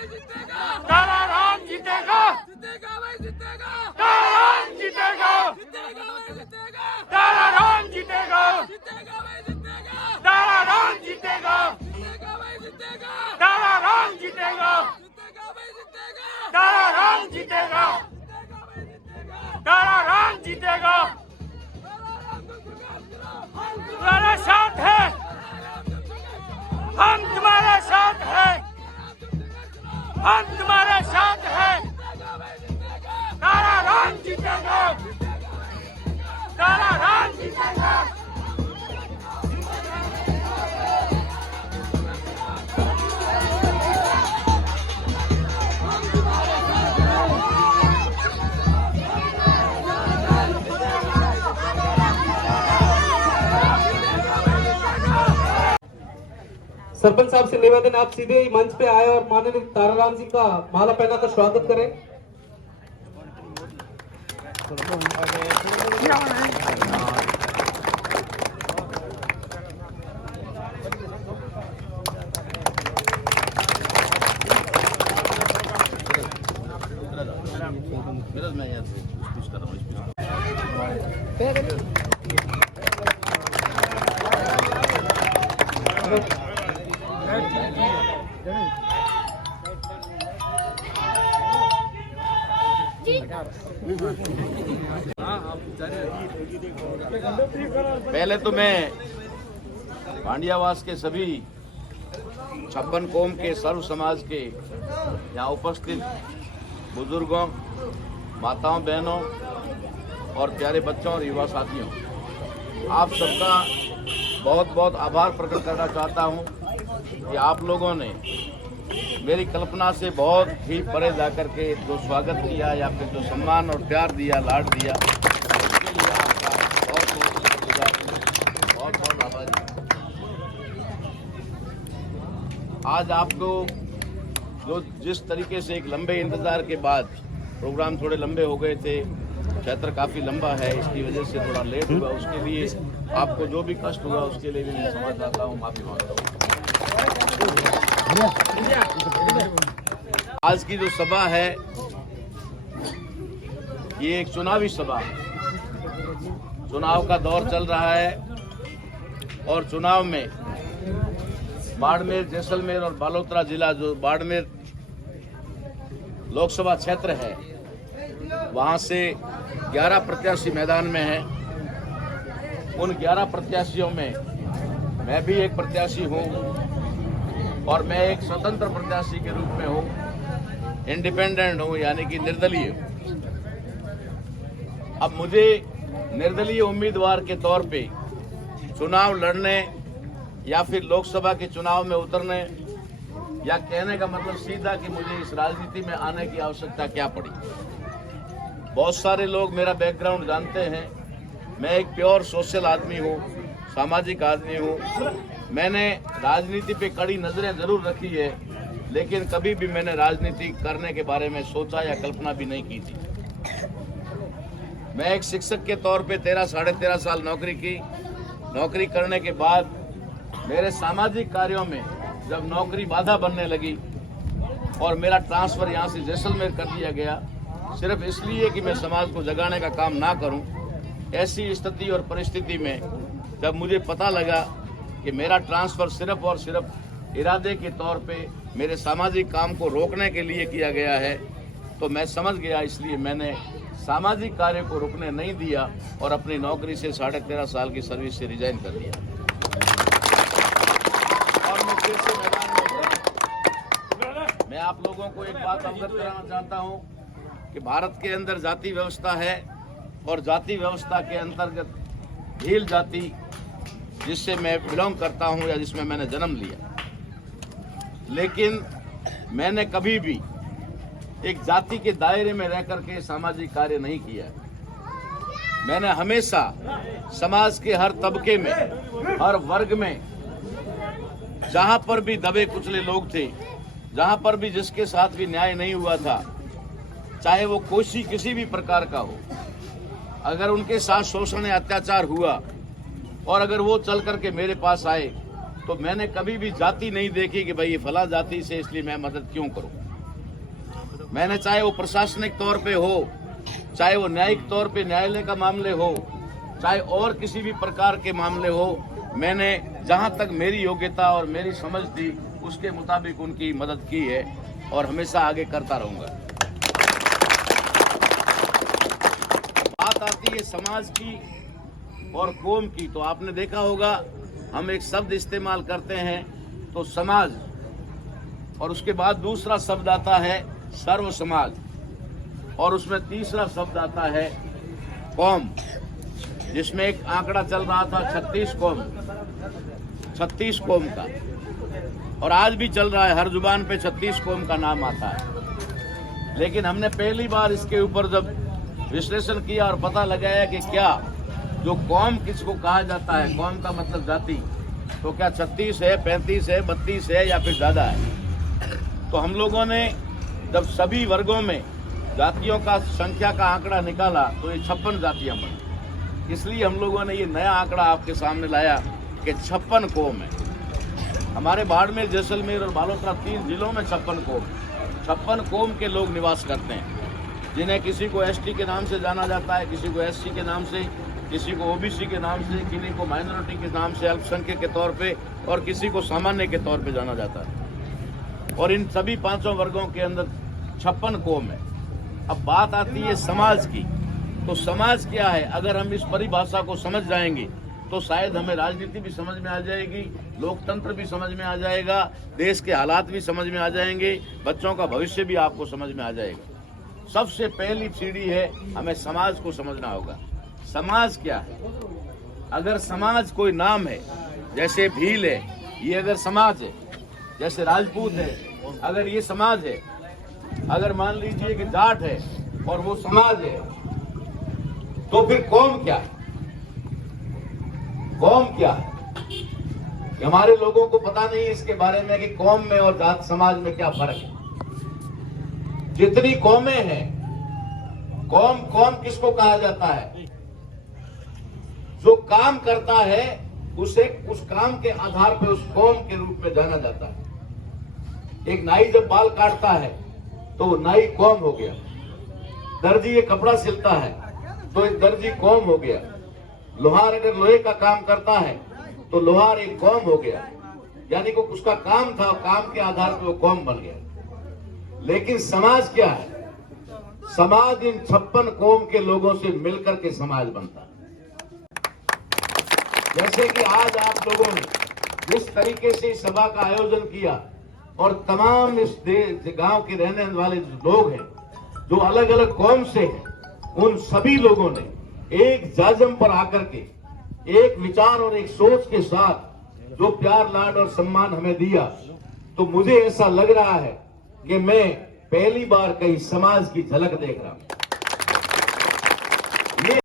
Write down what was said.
तारा राम जीतेगा, तारा राम जीतेगा, तारा राम जीतेगा, तारा राम जीतेगा, तारा राम जीतेगा, तारा राम जीतेगा, तारा राम जीतेगा। तुम्हारे साथ है, हम तुम्हारे साथ हैं, हम तुम्हारे साथ हैं। तारा राम जीतेगा, तारा राम जीतेगा। सरपंच साहब से निवेदन, आप सीधे ही मंच पे आए और माननीय ताराराम जी का माला पहनाकर स्वागत करें। पहले तो मैं भांडियावास के सभी 56 कौम के सर्व समाज के यहाँ उपस्थित बुजुर्गों, माताओं, बहनों और प्यारे बच्चों और युवा साथियों, आप सबका बहुत बहुत आभार प्रकट करना चाहता हूँ कि आप लोगों ने मेरी कल्पना से बहुत ही परे जाकर के जो स्वागत किया या फिर जो सम्मान और प्यार दिया, लाड दिया, उसके लिए आपका बहुत बहुत आभारी। आज आपको जो जिस तरीके से एक लंबे इंतजार के बाद प्रोग्राम थोड़े लंबे हो गए थे, क्षेत्र काफ़ी लंबा है, इसकी वजह से थोड़ा लेट हुआ, उसके लिए आपको जो भी कष्ट हुआ उसके लिए भी मैं क्षमा चाहता हूँ, माफी मांगता हूँ। आज की जो सभा है ये एक चुनावी सभा है। चुनाव का दौर चल रहा है और चुनाव में बाड़मेर, जैसलमेर और बालोतरा जिला, जो बाड़मेर लोकसभा क्षेत्र है, वहां से 11 प्रत्याशी मैदान में हैं। उन 11 प्रत्याशियों में मैं भी एक प्रत्याशी हूं और मैं एक स्वतंत्र प्रत्याशी के रूप में हूं, इंडिपेंडेंट हूं, यानी कि निर्दलीय हूं। अब मुझे निर्दलीय उम्मीदवार के तौर पे चुनाव लड़ने या फिर लोकसभा के चुनाव में उतरने, या कहने का मतलब सीधा कि मुझे इस राजनीति में आने की आवश्यकता क्या पड़ी। बहुत सारे लोग मेरा बैकग्राउंड जानते हैं। मैं एक प्योर सोशल आदमी हूँ, सामाजिक आदमी हूँ। मैंने राजनीति पे कड़ी नजरें जरूर रखी है, लेकिन कभी भी मैंने राजनीति करने के बारे में सोचा या कल्पना भी नहीं की थी। मैं एक शिक्षक के तौर पे 13 साढ़े 13 साल नौकरी की। नौकरी करने के बाद मेरे सामाजिक कार्यों में जब नौकरी बाधा बनने लगी और मेरा ट्रांसफर यहाँ से जैसलमेर कर दिया गया, सिर्फ इसलिए कि मैं समाज को जगाने का काम ना करूं, ऐसी स्थिति और परिस्थिति में जब मुझे पता लगा कि मेरा ट्रांसफर सिर्फ और सिर्फ इरादे के तौर पे मेरे सामाजिक काम को रोकने के लिए किया गया है, तो मैं समझ गया। इसलिए मैंने सामाजिक कार्य को रुकने नहीं दिया और अपनी नौकरी से 13.5 साल की सर्विस से रिजाइन कर दिया और मैं फिर से मैदान में उतरा। मैं आप लोगों को एक बात अवगत कराना चाहता हूं कि भारत के अंदर जाति व्यवस्था है और जाति व्यवस्था के अंतर्गत भील जाति, जिससे मैं बिलोंग करता हूं या जिसमें मैंने जन्म लिया, लेकिन मैंने कभी भी एक जाति के दायरे में रह करके सामाजिक कार्य नहीं किया। मैंने हमेशा समाज के हर तबके में, हर वर्ग में, जहां पर भी दबे कुचले लोग थे, जहां पर भी जिसके साथ भी न्याय नहीं हुआ था, चाहे वो किसी भी प्रकार का हो, अगर उनके साथ शोषण या अत्याचार हुआ और अगर वो चल करके मेरे पास आए, तो मैंने कभी भी जाति नहीं देखी कि भाई ये फला जाति से इसलिए मैं मदद क्यों करूं। मैंने चाहे वो प्रशासनिक तौर पे हो, चाहे वो न्यायिक तौर पे न्यायालय का मामले हो, चाहे और किसी भी प्रकार के मामले हो, मैंने जहां तक मेरी योग्यता और मेरी समझ थी उसके मुताबिक उनकी मदद की है और हमेशा आगे करता रहूंगा। बात आती है समाज की और कौम की, तो आपने देखा होगा हम एक शब्द इस्तेमाल करते हैं तो समाज, और उसके बाद दूसरा शब्द आता है सर्व समाज, और उसमें तीसरा शब्द आता है कौम, जिसमें एक आंकड़ा चल रहा था 36 कौम का, और आज भी चल रहा है, हर जुबान पे 36 कौम का नाम आता है। लेकिन हमने पहली बार इसके ऊपर जब विश्लेषण किया और पता लगाया कि क्या जो कौम किसको कहा जाता है, कौम का मतलब जाति, तो क्या 36 है, 35 है, 32 है या फिर ज्यादा है। तो हम लोगों ने जब सभी वर्गों में जातियों का संख्या का आंकड़ा निकाला तो ये 56 जातियां बनी। इसलिए हम लोगों ने ये नया आंकड़ा आपके सामने लाया कि 56 कौम है। हमारे बाड़मेर, जैसलमेर और बालोतरा 3 जिलों में 56 कौम के लोग निवास करते हैं, जिन्हें किसी को एसटी के नाम से जाना जाता है, किसी को एससी के नाम से, किसी को ओबीसी के नाम से, किसी को माइनॉरिटी के नाम से, अल्पसंख्यक के तौर पे, और किसी को सामान्य के तौर पे जाना जाता है। और इन सभी 5 वर्गों के अंदर 56 कौम है। अब बात आती है समाज की, तो समाज क्या है? अगर हम इस परिभाषा को समझ जाएंगे तो शायद हमें राजनीति भी समझ में आ जाएगी, लोकतंत्र भी समझ में आ जाएगा, देश के हालात भी समझ में आ जाएंगे, बच्चों का भविष्य भी आपको समझ में आ जाएगा। सबसे पहली सीढ़ी है, हमें समाज को समझना होगा। समाज क्या है? अगर समाज कोई नाम है, जैसे भील है, ये अगर समाज है, जैसे राजपूत है, अगर ये समाज है, अगर मान लीजिए कि जाट है और वो समाज है, तो फिर कौम क्या है? कौम क्या है? हमारे लोगों को पता नहीं है इसके बारे में कि कौम में और जात समाज में क्या फर्क है। जितनी कौमें हैं, कौम किसको कहा जाता है? जो काम करता है उसे उस काम के आधार पर उस कौम के रूप में जाना जाता है। एक नाई जब बाल काटता है तो वो नाई कौम हो गया। दर्जी ये कपड़ा सिलता है तो एक दर्जी कौम हो गया। लोहार अगर लोहे का काम करता है तो लोहार एक कौम हो गया। यानी कि उसका काम था, काम के आधार पर वो कौम बन गया। लेकिन समाज क्या है? समाज इन 56 कौम के लोगों से मिलकर के समाज बनता है। जैसे कि आज आप लोगों ने जिस तरीके से इस सभा का आयोजन किया और तमाम इस गांव के रहने वाले लोग हैं जो अलग अलग कौम से हैं, उन सभी लोगों ने एक जाजम पर आकर के एक विचार और एक सोच के साथ जो प्यार, लाड और सम्मान हमें दिया, तो मुझे ऐसा लग रहा है कि मैं पहली बार कहीं समाज की झलक देख रहा हूं।